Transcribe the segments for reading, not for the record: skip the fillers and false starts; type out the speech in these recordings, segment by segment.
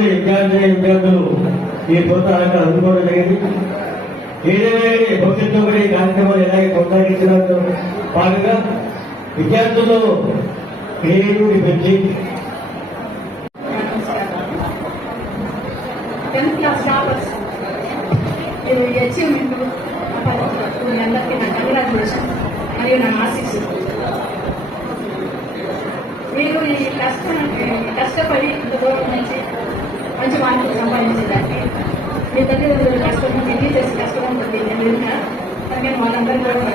మంది విద్యార్థులు ఈ ప్రోత్సాహాన్ని అందుకోవడం జరిగింది. ఏదైనా భవిష్యత్తులో కూడా ఈ కార్యక్రమాలు ఎలాగే కొనసాగించడంతో భాగంగా విద్యార్థుల్లో క్రియేటివిటీ పెంచి అచీవ్మెంట్ మీ అందరికీ నా కంగ్రాచులేషన్ మరియు నా ఆశీస్సు. మీరు ఈ కష్టపడి ఇంత దూరం నుంచి మంచి మార్కులు సంపాదించడానికి మీ తల్లిదండ్రుల కష్టం మీరు చేసి కష్టం ఉంటుంది నేను విన్నా. కానీ వాళ్ళందరికీ కూడా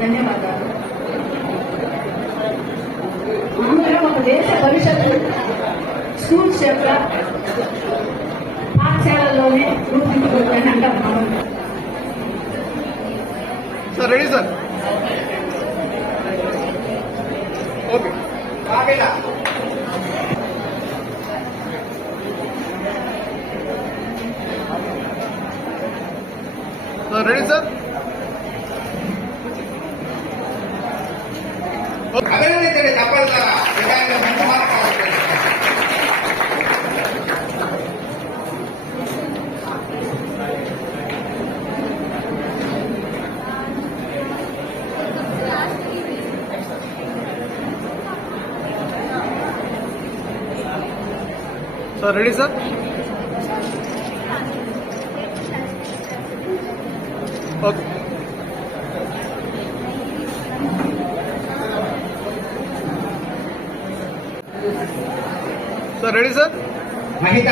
ధన్యవాదాలు. అందరం ఒక దేశ భవిష్యత్తు స్కూల్స్ యొక్క పాఠశాలల్లోనే రూపొందించబడుతుందని అంటాం. Sir ready sir? Okay sir ready sir? అభినందించండి తప్పనిసరిగా. Sir ready sir? Okay sir ready sir? Mahita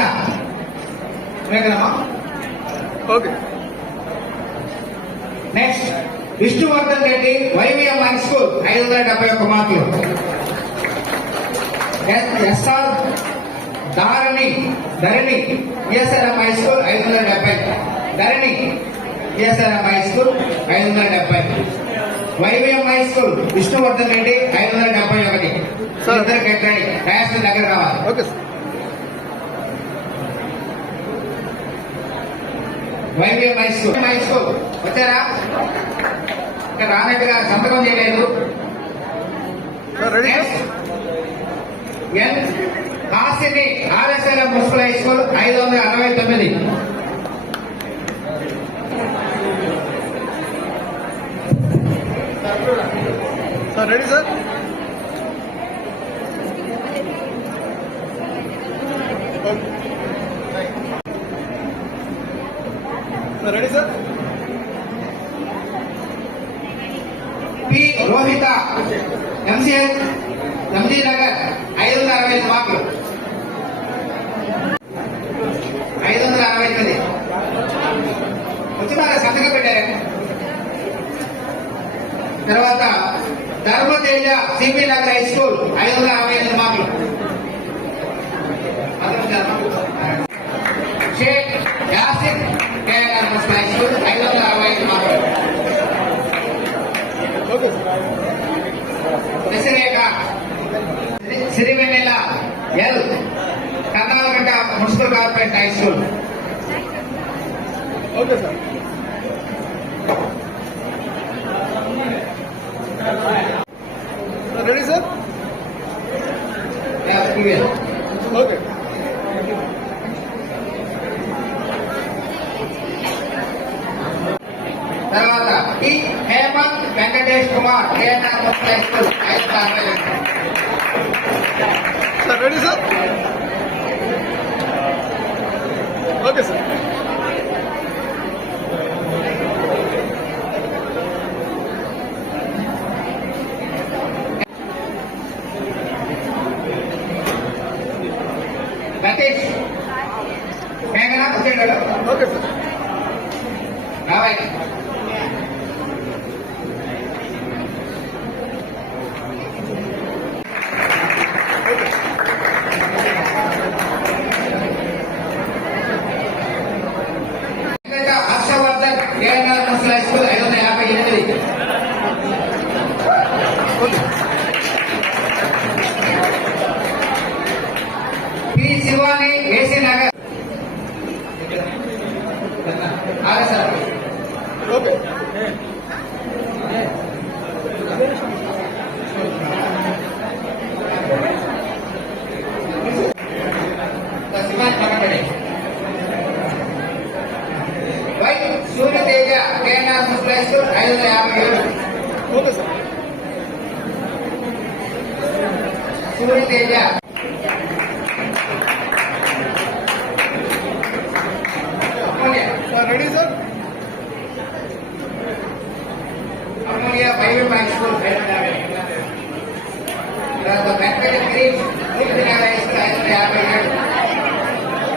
okay. Next Vishnuvardhan Reddy YVM high school 571 మార్కులు. SR Dharani ESRM high school 570. Dharani ESRM high school 570. YVM high school Vishnuvardhan Reddy 571. Sir ఇద్దరు కట్టండి, ప్రయాసం దగ్గర రావాలి. Okay sir. YVM high school వచ్చారా? ఇక్కడ రానట్టుగా సంతకం చేయలేదు. కాసిని RSLM municipal high school 569. Sir ready sir? Sir ready sir? P Rohitha MG Nagar 565 మార్కులు. 568 వచ్చి బాగా సంతకం పెట్టారు. తర్వాత Dharmateja CP Nagar high school 565 మార్కులు. Sheikh Yasin KR high school 565 మార్కులు. Dasarekha Sirivennela L Karnalagadda municipal corporation high school. Okay sir. Ready sir? Okay. తర్వాత T Hemanth Venkatesh Kumar KNR municipal high school 562. Sir ready sir? Okay sir. Satish మేఘనా వచ్చేటాడు. Okay sir. రావాలి. Okay sir. Suryateja sir ready sir. అమూల్య private high school తర్వాత Venkatagiri high school 557.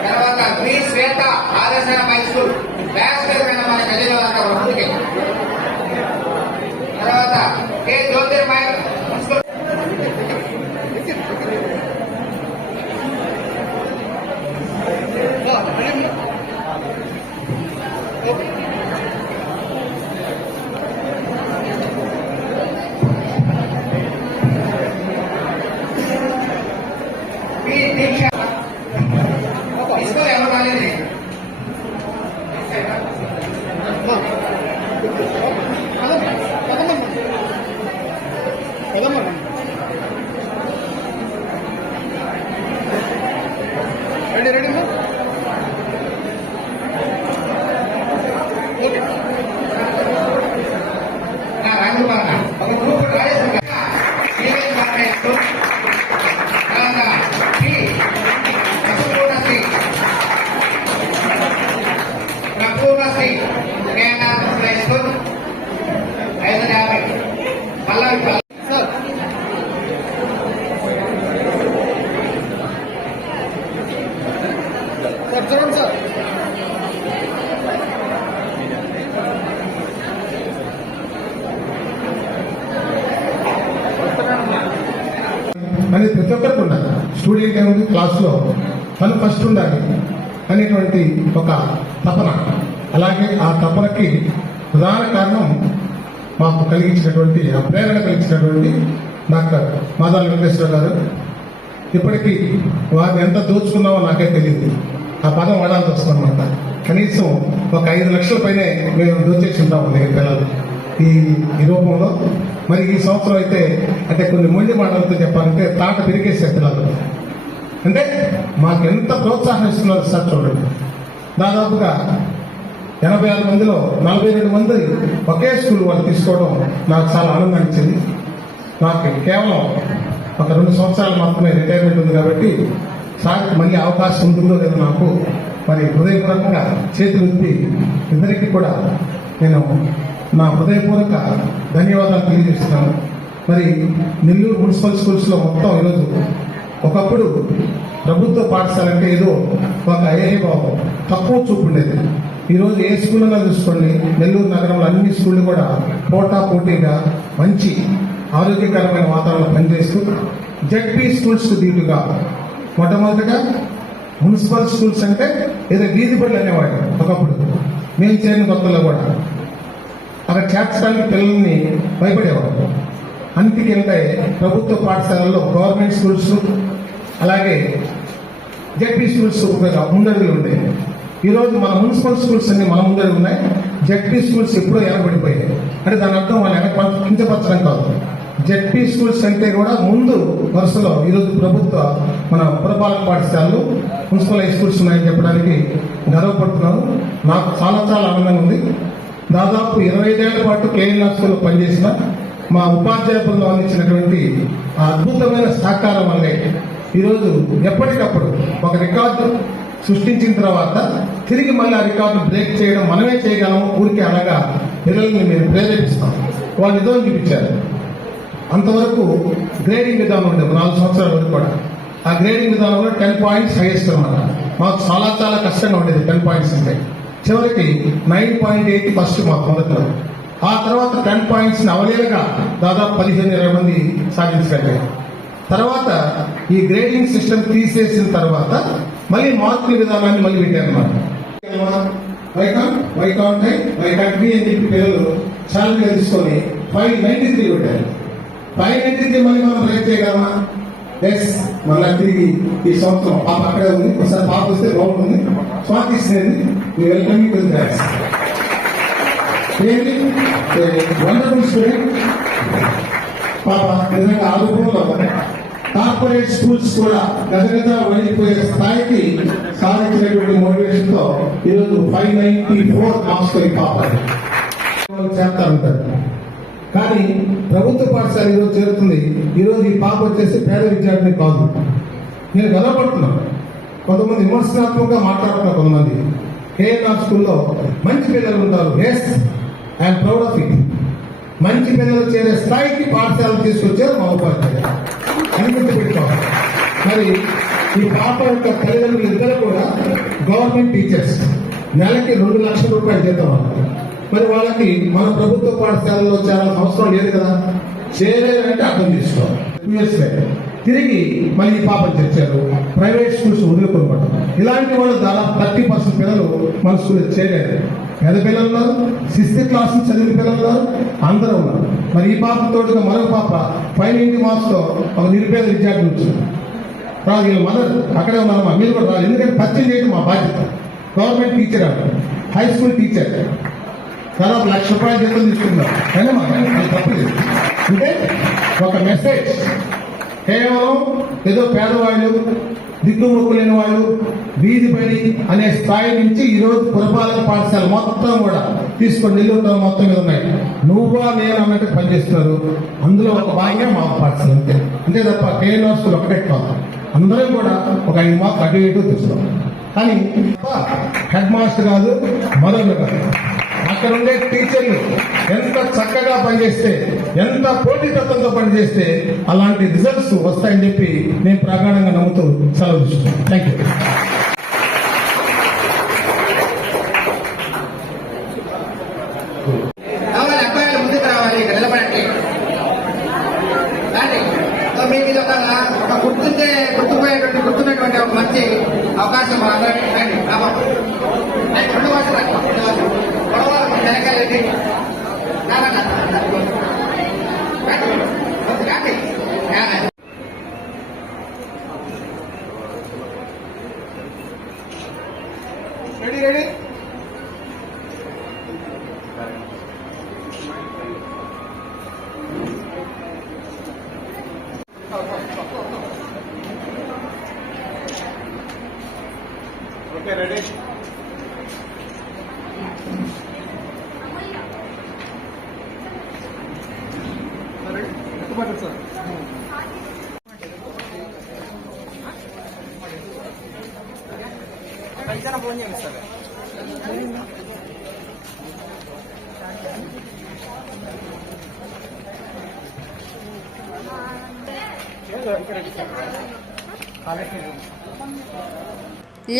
తర్వాత శ్రీ శ్వేత ఆదర్శ high school bachelor మన గదిలో ముందుకి. తర్వాత కే జ్యోతిర్మయ మున్సిపల్ రెడీ. ఓకే. పి దీక్ష స్కూల్ ఎవరు రాలేదు. Ready ready okay. రాజుబాబు ఒక గ్రూప్ రాజేశ్వర సీనియర్ కాంగ్రెస్ తర్వాత పి ప్రపూర్ణశ్రీ కేఎన్ఆర్ హై స్కూల్ 550. పల్లవి సార్ సార్ చూడండి సార్. అనేది ప్రతి ఒక్కరికి ఉండాలి. స్టూడెంట్ ఏముంది క్లాస్లో తను ఫస్ట్ ఉండాలి అనేటువంటి ఒక తపన. అలాగే ఆ తపనకి ప్రధాన కారణం మాకు కలిగించినటువంటి ఆ ప్రేరణ కలిగించినటువంటి డాక్టర్ మాదాల వెంకటేశ్వర గారు. ఇప్పటికీ వారిని ఎంత దోచుకున్నామో నాకే తెలియదు. ఆ పదం వాడాల్సి వస్తుందన్నమాట. కనీసం ఒక 5 లక్షల పైనే మేము దోచేసి ఉంటాము దగ్గర పిల్లలు ఈ రూపంలో. మరి ఈ సంవత్సరం అయితే అంటే కొన్ని మొండి మాటలతో చెప్పాలంటే తాట పెరిగేసే పిల్లలు అంటే మాకు ఎంత ప్రోత్సాహం ఇస్తున్నారు సార్ చూడండి. దాదాపుగా 86 మందిలో 42 మంది ఒకే స్కూల్ వాళ్ళు తీసుకోవడం నాకు చాలా ఆనందాన్ని ఇచ్చింది. నాకు కేవలం ఒక 2 సంవత్సరాలు మాత్రమే రిటైర్మెంట్ ఉంది కాబట్టి సార్కి మళ్ళీ అవకాశం ఉంటుందో లేదో నాకు మరి హృదయపూర్వకంగా చేతులు ఎత్తి ఇద్దరికి కూడా నేను నా హృదయపూర్వక ధన్యవాదాలు తెలియజేస్తున్నాను. మరి నెల్లూరు మున్సిపల్ స్కూల్స్లో మొత్తం ఈరోజు ఒకప్పుడు ప్రభుత్వ పాఠశాల అంటే ఏదో ఒక ఏహీభావం తక్కువ చూపు ఉండేది. ఈరోజు ఏ స్కూల్ అన్నా చూసుకోండి, నెల్లూరు నగరంలో అన్ని స్కూళ్ళు కూడా పోటాపోటీగా మంచి ఆరోగ్యకరమైన వాతావరణంలో పనిచేస్తూ జెడ్పీ స్కూల్స్ దీటుగా మొట్టమొదటిగా మున్సిపల్ స్కూల్స్ అంటే ఏదో వీధి బడులు అనేవాడు ఒకప్పుడు. మేము చేరిన కొత్తలో కూడా అక్కడ చేర్చడానికి పిల్లల్ని భయపడేవాడు. అందుకే ప్రభుత్వ పాఠశాలల్లో గవర్నమెంట్ స్కూల్స్ అలాగే జెడ్పీ స్కూల్స్ ముందడుగులు ఉండేవి. ఈరోజు మన మున్సిపల్ స్కూల్స్ అన్ని మన ముందడుగు ఉన్నాయి. జెడ్పీ స్కూల్స్ ఎప్పుడో ఎనబడిపోయాయి. అంటే దాని అర్థం వాళ్ళు కించపరచడం కాదు. జెడ్పీ స్కూల్స్ అంటే కూడా ముందు వరుసలో ఈరోజు ప్రభుత్వ మన పురపాలక పాఠశాలలు మున్సిపల్ హై స్కూల్స్ ఉన్నాయని చెప్పడానికి గర్వపడుతున్నాను. నాకు చాలా చాలా ఆనందంగా ఉంది. దాదాపు 25 ఏళ్ల పాటు కేఎన్ఆర్ స్కూల్లో పనిచేసిన మా ఉపాధ్యాయ బృందం అందించినటువంటి ఆ అద్భుతమైన సహకారం వల్లే ఈరోజు ఎప్పటికప్పుడు ఒక రికార్డు సృష్టించిన తర్వాత తిరిగి మళ్ళీ ఆ రికార్డు బ్రేక్ చేయడం మనమే చేయగలం. ఊరికే అనగా పిల్లల్ని మీరు ప్రేరేపిస్తాం. వాళ్ళు నిజం చూపించారు. అంతవరకు గ్రేడింగ్ విధానం ఉండేది 4 సంవత్సరాల వరకు కూడా. ఆ గ్రేడింగ్ విధానంలో 10 పాయింట్స్ హైయెస్ట్ అన్నమాట. మాకు చాలా చాలా కష్టంగా ఉండేది 10 పాయింట్స్ అంటే. చివరికి 9.8 ఫస్ట్ మాకు మొదట్లో. ఆ తర్వాత 10 పాయింట్స్ అవలేలుగా దాదాపు 15-20 మంది సాధించగలిగారు. తర్వాత ఈ గ్రేడింగ్ సిస్టమ్ తీసేసిన తర్వాత మళ్ళీ మార్కుల విధానాన్ని మళ్ళీ పెట్టారన్నమాట. వైకాంట్ అని చెప్పి పిల్లలు ఛాలెంజ్ గా తీసుకొని 593 కొట్టారు. 593 మళ్ళీ మనం బ్రేక్ చేయగలమా? ఎస్. మళ్ళీ తిరిగి ఈ సంవత్సరం పాప అక్కడే ఉంది. ఒకసారి పాప వస్తే బాగుంటుంది. స్వాతి ఇస్తుంది. మీ welcoming to the class. Wonderful student పాప. నిజంగా ఆ రూపంలో కార్పొరేట్ స్కూల్స్ కూడా గజగజ వణికిపోయే స్థాయికి సాధించినటువంటి మోటివేషన్ తో ఈరోజు 594 మార్క్స్ తో పాప చేస్తా ఉంటారు. కానీ ప్రభుత్వ పాఠశాల ఈరోజు చేరుతుంది. ఈరోజు ఈ పాప వచ్చేసి పేద విద్యార్థిని కాదు. నేను గర్వపడుతున్నాను. కొంతమంది విమర్శనాత్మకంగా మాట్లాడుతున్నారు. కొంతమంది కేఎన్ఆర్ స్కూల్లో మంచి పిల్లలు ఉంటారు. Yes, I'm proud of it. మంచి పిల్లలు చేరే స్థాయికి పాఠశాలను తీసుకొచ్చారు మా ఉపాధ్యాయులు అని గుర్తుపెట్టుకోవాలి. మరి ఈ పాప యొక్క తల్లిదండ్రులు ఇద్దరు కూడా గవర్నమెంట్ టీచర్స్. నెలకి 2 లక్షల రూపాయలు జీతం వాళ్ళు. మరి వాళ్ళకి మన ప్రభుత్వ పాఠశాలలో చాలా అవసరం లేదు కదా. చేయలేదంటే అర్థం చేసుకోవాలి. 2 years తిరిగి మళ్ళీ ఈ పాపను తెచ్చారు. ప్రైవేట్ స్కూల్స్ వదులుకోబడ్డారు. ఇలాంటి వాళ్ళు దాదాపు 30% పిల్లలు మన స్కూల్లో చేయలేదు. పేద పిల్లలు ఉన్నారు, 6th క్లాస్ నుంచి చదివిన పిల్లలు ఉన్నారు, అందరూ ఉన్నారు. మరి ఈ పాప తోడుగా మరొక పాప 590 మార్క్స్ తో ఒక నిరుపేద విద్యార్థి వచ్చింది. వీళ్ళ మదర్ అక్కడే ఉన్నారమ్మా, మీరు కూడా రాదు. ఎందుకంటే పరిచయం చేయడం మా బాధ్యత. గవర్నమెంట్ టీచర్ అక్కడ, హై స్కూల్ టీచర్, దాదాపు 1 లక్ష రూపాయలు జీతం తీసుకుంటున్నారు. అయినా మా తప్పలేదు. అంటే ఒక మెసేజ్, కేవలం ఏదో పేదవాళ్ళు, దిక్కుమొక్కు లేని వాళ్ళు, వీధి బడి అనే స్థాయి నుంచి ఈరోజు పురపాలక పాఠశాల మొత్తం కూడా తీసుకొని నెల్లూరు మొత్తం మీద ఉన్నాయి. నువ్వా నేను అన్నట్టు పనిచేస్తున్నారు. అందులో ఒక భాగంగా మా పాఠశాల అంతే. అంతే తప్ప కేఎన్ఆర్ స్కూల్ ఒకటే కాదు. అందరం కూడా ఒక 5 మార్కులు అటు ఇటు తెస్తున్నాం. కానీ హెడ్ మాస్టర్ కాదు, మదర్లు కాదు, అక్కడ ఉండే టీచర్లు ఎంత చక్కగా పనిచేస్తే, ఎంత పోటీతత్వంతో పనిచేస్తే అలాంటి రిజల్ట్స్ వస్తాయని చెప్పి నేను ప్రగాఢంగా నమ్ముతూ సెలవు తీసుకున్నాను. Thank you. కావాలి అబ్బాయిలు ముందుకు రావాలి, ఇక్కడ నిలబడండి. రండి. సో మీకు ఇది ఒక గుర్తున్నటువంటి ఒక మంచి అవకాశం మనందరం రండి. రెండు వాసు గొడవలు వెనకాలండి. Ready ready okay ready sir. Phone చేస్తారు.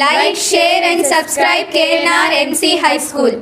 Like, share and subscribe KNR MC High School.